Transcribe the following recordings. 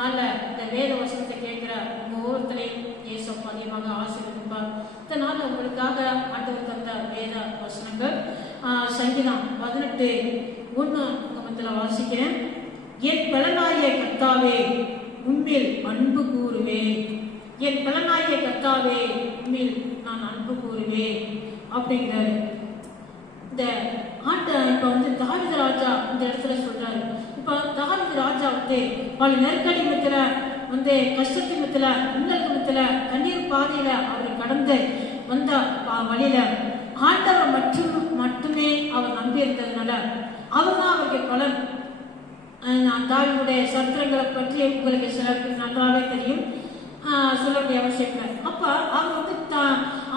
நாள்ல இந்த வேத வசனத்தை கேட்கிற உங்க ஒவ்வொருத்தரையும் இயேசு அதிகமாக ஆசீர்வதிப்பார். இந்த நாள் உங்களுக்காக ஆண்டவர் தந்த வேத வசனங்கள் சங்கீதம் 18:1 உங்க வாசிக்கிறேன். என் பலனாகிய கர்த்தாவே உம்மில் அன்பு கூறுவேன், என் பலனாகிய கர்த்தாவே உம்மில் நான் அன்பு கூறுவேன் அப்படிங்கிறாரு. இந்த இப்ப தாவீது ராஜா இந்த இடத்துல சொல்றாரு. இப்ப தாவீது ராஜா பல நெருக்கடி மத்தில கஷ்டத்து மத்தில இன்னலுக்கு மத்தில கண்ணீர் பாதையில அவர் கடந்து வந்த வழியில ஆண்டவர் மட்டுமே அவர் நம்பி இருந்ததுனால அவர் தான் அவருக்கு பலன். தாவீதுடைய சரித்திரங்களை பற்றி உங்களுக்கு சிலருக்கு நன்றாகவே தெரியும், சொல்ல வேண்டிய அவசியம் இல்லை. அப்ப அவர்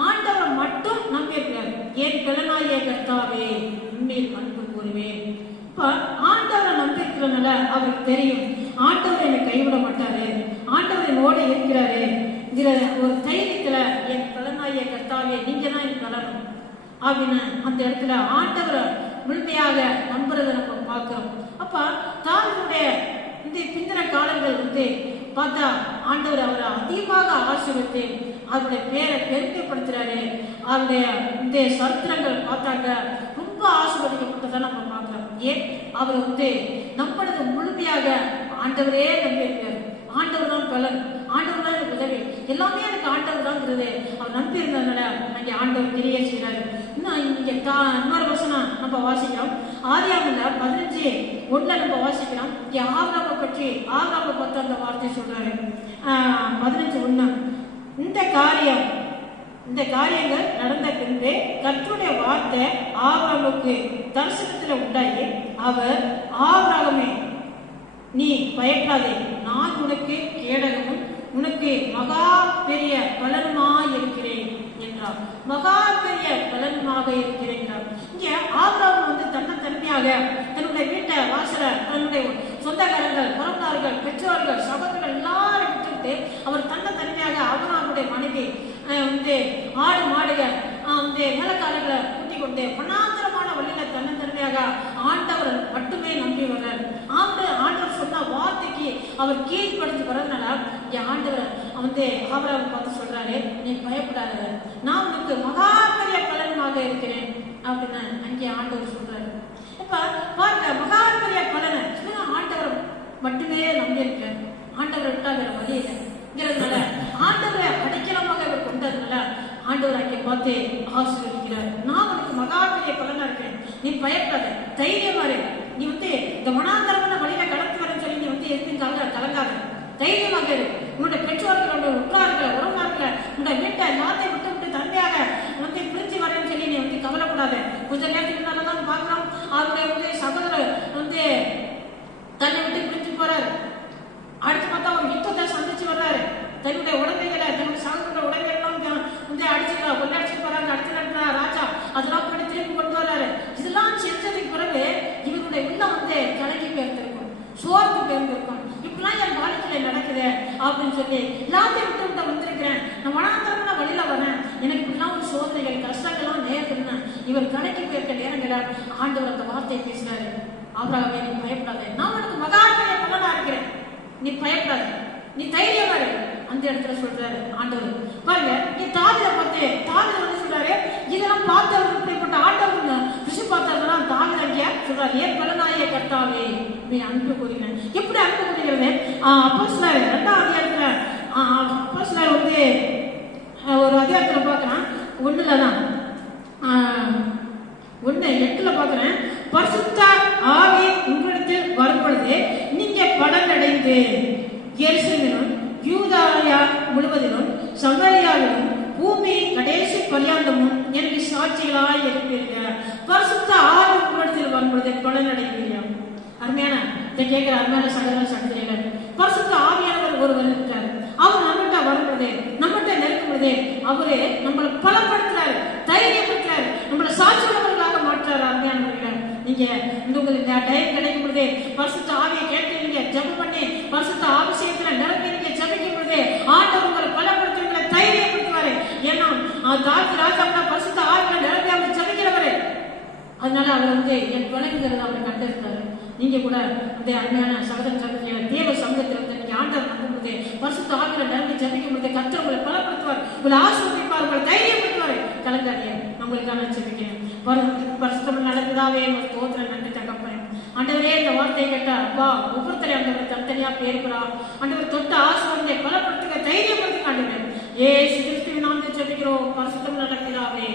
ஆண்டவரை மட்டும் நம்பி இருக்கிறார். என் பலனாகிய கர்த்தாவே உம்மில் அன்பு கூறுவேன். இப்ப ஆண்டவரை நம்பிக்கிறதுனால அவருக்கு தெரியும் ஆண்டவர் என்னை கைவிட மாட்டாரு, ஆண்டவர் என்னோட இருக்கிறாரு ஒரு தைரியத்துல என் பலனாகிய கர்த்தாவே நீங்க தான் என் பலன் அப்படின்னு அந்த இடத்துல ஆண்டவரை முழுமையாக நம்புறதை நம்ம பார்க்கிறோம். அப்ப தாவீதுடைய இந்த பிந்திர காலங்கள் பார்த்தா ஆண்டவர் அவரை அதிகமாக ஆசீர்வதித்து அவருடைய பேரை பெருமைப்படுத்துறாரு. அவருடைய இந்த சரித்திரங்கள் பார்த்தாங்க ரொம்ப ஆசீர்வதிக்கப்பட்டதை நம்ம பார்க்கிறோம். ஏன் அவர் நம்மளது முழுமையாக ஆண்டவரே நம்பி இருக்காரு. ஆண்டவர் தான் பலன், ஆண்டவர் தான் எனக்கு உதவி, எல்லாமே எனக்கு ஆண்டவர் தான்ங்கிறது அவர் நம்பி இருந்ததுனால அங்கே ஆண்டவர் கிரியை செய்யறாரு. இன்னும் இங்க இன்னொரு வசனம் நம்ம வாசிக்கிறோம். ஆதியாகமத்துல 15:1 நம்ம வாசிக்கிறோம். இங்கே ஆபிரகாமை பற்றி ஆபிரகாமை பார்த்து அந்த வார்த்தை சொல்றாரு. 15:1 இந்த காரியங்கள் நடந்த பின்பு கர்த்தருடைய வார்த்தை ஆபிரகாமுக்கு தரிசனத்துல உண்டாகி அவர், ஆபிரகாமே நீ பயப்படாதே, நான் உனக்கு கேடகமும் உனக்கு மகா பெரிய பலனுமாய் இருக்கிறேன் என்றார். மகா பெரிய பலனுமாக இருக்கிறேன் என்றார். இங்க ஆபிரகாம் தன்மையாக தன்னுடைய வீட்டை வாசல தன்னுடைய சொந்தக்காரர்கள், பிறந்தார்கள், பெற்றோர்கள், சகோதரர்கள் எல்லாரும் விட்டுவிட்டு அவர் தன்மையாக ஆபிரகாமுடைய மனைவி ஆடு மாடுகள் நிலக்காரர்களை கூட்டிக் கொண்டு பணாந்தரமான வழியில தன்மையாக ஆண்டவர் மட்டுமே நம்பி வர்றார். ஆண்டவர் சொன்ன வார்த்தைக்கு அவர் கீழ்படுத்தி வர்றதுனால ஆண்டவர் ஆபிரகாமை பார்த்து சொல்றாரு, நீ பயப்படாத, நான் உனக்கு மகா பெரிய பலனாக இருக்கிறேன் அப்படின்னு அங்கே ஆண்டவர் சொல்றாரு. இப்ப பாருங்க, மகா பெரிய பலனை ஆண்டவர் மட்டுமே நம்பி இருக்காரு. ஆண்டவர் விட்டா வேற வழி இல்லைங்கிறதுனால ஆண்டவரை அடைக்கலமாக இவர் கொண்டதுனால ஆண்டவர் அங்கே பார்த்து ஆசீர்வதிக்கிறார். நான் உனக்கு மகா பெரிய பலனா இருக்கேன், நீ பயப்படாத, தைரியமாரு, நீ இந்த மனாந்தரமான வழியில கடத்தி வரேன்னு சொல்லி நீ எதுக்காக கலங்காத, தைரியமாக இரு. உன்னுடைய பெற்றோர்களோட உற்றார்கள், உறவார்கள், உன்னுடைய வீட்டை எல்லாத்தையும் விட்டு தன்மையாக பிரிஞ்சு வரேன்னு சொல்லி நீ கவலைப்படாத. கொஞ்ச நேரத்துக்கு முன்னால்தான் பார்க்கிறோம், அவருடைய சகோதரர் தன்னை விட்டு பிரிஞ்சு போறாரு. அடுத்து பார்த்தா அவர் யுத்தத்தை சந்திச்சு வர்றாரு. தன்னுடைய உடமைகளை, தன்னுடைய சகோதர உடமைகள் அடிச்சுக்கலாம், கொள்ளடிச்சு போறாங்க. அடுத்த ராஜா அதெல்லாம் போய் திரும்பி கொண்டு வர்றாரு. இதெல்லாம் செஞ்சதுக்கு பிறகு இவருடைய உள்ளம் கலங்கி போயிருந்திருக்கும், சோர்ந்து போயிருந்திருக்கும். இப்பெல்லாம் என் வாழ்க்கையில நடக்குது அப்படின்னு சொல்லி எல்லாத்தையும் விட்டு வந்திருக்கிறேன், நான் வனாந்தரமான வழியில வரேன், எனக்கு இப்படிலாம் ஒரு சோதனைகள் கஷ்டங்கள்லாம் நேரத்துன்னு இவர் கலங்கி போயிருக்க நேரங்கள ஆண்டவர் அந்த வார்த்தையை பேசினாரு. ஆபிரகாமே நீ பயப்படாத, நான் உனக்கு மகா பெரிய பலனா இருக்கிறேன், நீ பயப்படாத, நீ தைரியமா இரு. அந்த இடத்துல சொல்றாரு ஆண்டவர். பாருங்க, நீ தாவீதை பார்த்து சொல்றாரு, இதெல்லாம் பார்த்தவர் இப்படிப்பட்ட ஆண்டவர் ருசி பார்த்தவர்களாம் தாவீதை சொல்றாரு, ஏன் பலனாகிய கர்த்தாவே நீ அன்பு கூறுகிறேன். எப்படி அன்பு கூறுகிறது? அப்போஸ்தலர் 2ஆம் அதிகாரத்துல அப்போஸ்தலர் ஒரு அதிகாரத்துல பார்க்கிறேன், 1லதான் 1:8 பார்க்கிறேன். பரிசுத்த ஆவி உங்களிடத்தில் வரும்பொழுது நீங்க பலனடைந்து எருசலேமிலும் யூதாயா முழுவதிலும் சமாரியாவிலும் பூமி கடைசி பர்யந்தமும் எனக்கு சாட்சிகளாய் இருப்பீர்கள். பரிசுத்த ஆவி உங்களிடத்தில் வரும்பொழுது பலனடைவீர்கள். அருமையான இதை கேட்கிற அருமையான சகோதர சகோதரிகள், பரிசுத்த ஆவியானவர் ஒருவர் இருக்காரு. அவர் நம்மகிட்ட வரும்பொழுது, நம்மகிட்ட நெருக்கும் பொழுது அவரு நம்மளை பலப்படுத்துறாரு, தைரியப்படுத்துறாரு, நம்மளை சாட்சியுள்ளவர்களாக மாற்றுறாரு. அருமையானவர்கள், நீங்க உங்களுக்கு டைம் கிடைக்கும் பொழுது பரிசுத்த ஆவியை கேட்டு நீங்க ஜெபம் பண்ணி பரிசுத்த அபிஷேகத்துல நிரப்பி நீங்க ஜெபிக்கும் பொழுது ஆண்டவர் உங்களை பலப்படுத்துவீங்களை தைரியப்படுத்துவாரு. ஏன்னா தாவீது ராஜா பரிசுத்த ஆவியில நிரப்பி அவர் ஜெபிக்கிறவரு. அதனால அவர் என் பலங்கிறத அவர் கண்டிருக்காரு. நீங்க கூட அந்த அருமையான சகோதர சகோதரிகளை தேவ சமூகத்தில் நீங்க இன்னைக்கு ஆண்டவர் நம்பும் பொழுது, பரிசுத்த ஆவியில நிரம்பி ஜெபிக்கும் பொழுது கர்த்தர் உங்களை பலப்படுத்துவார், உங்களை ஆசீர்வதிப்பார், உங்களை தைரியப்படுத்துவார். கலங்காதீங்க. உங்களுக்கான ஜெபிக்கிறேன். பரிசுத்தம் நடக்குதாவே ஒரு ஸ்தோத்திரம். நன்றி தகப்பனே. ஆண்டவரே, இந்த வார்த்தையை கேட்டா அப்பா ஒவ்வொருத்தரையும் ஆண்டவர் தனித்தனியா பேருக்கிறா. ஆண்டவர் தொட்டு ஆசீர்வாதத்தை பலப்படுத்துங்க, தைரியப்படுத்துங்க ஆண்டவரே. ஏசு கிறிஸ்துவின் நாமத்தில் ஜெபிக்கிறோம். பரிசுத்தம் நடக்குதாவே.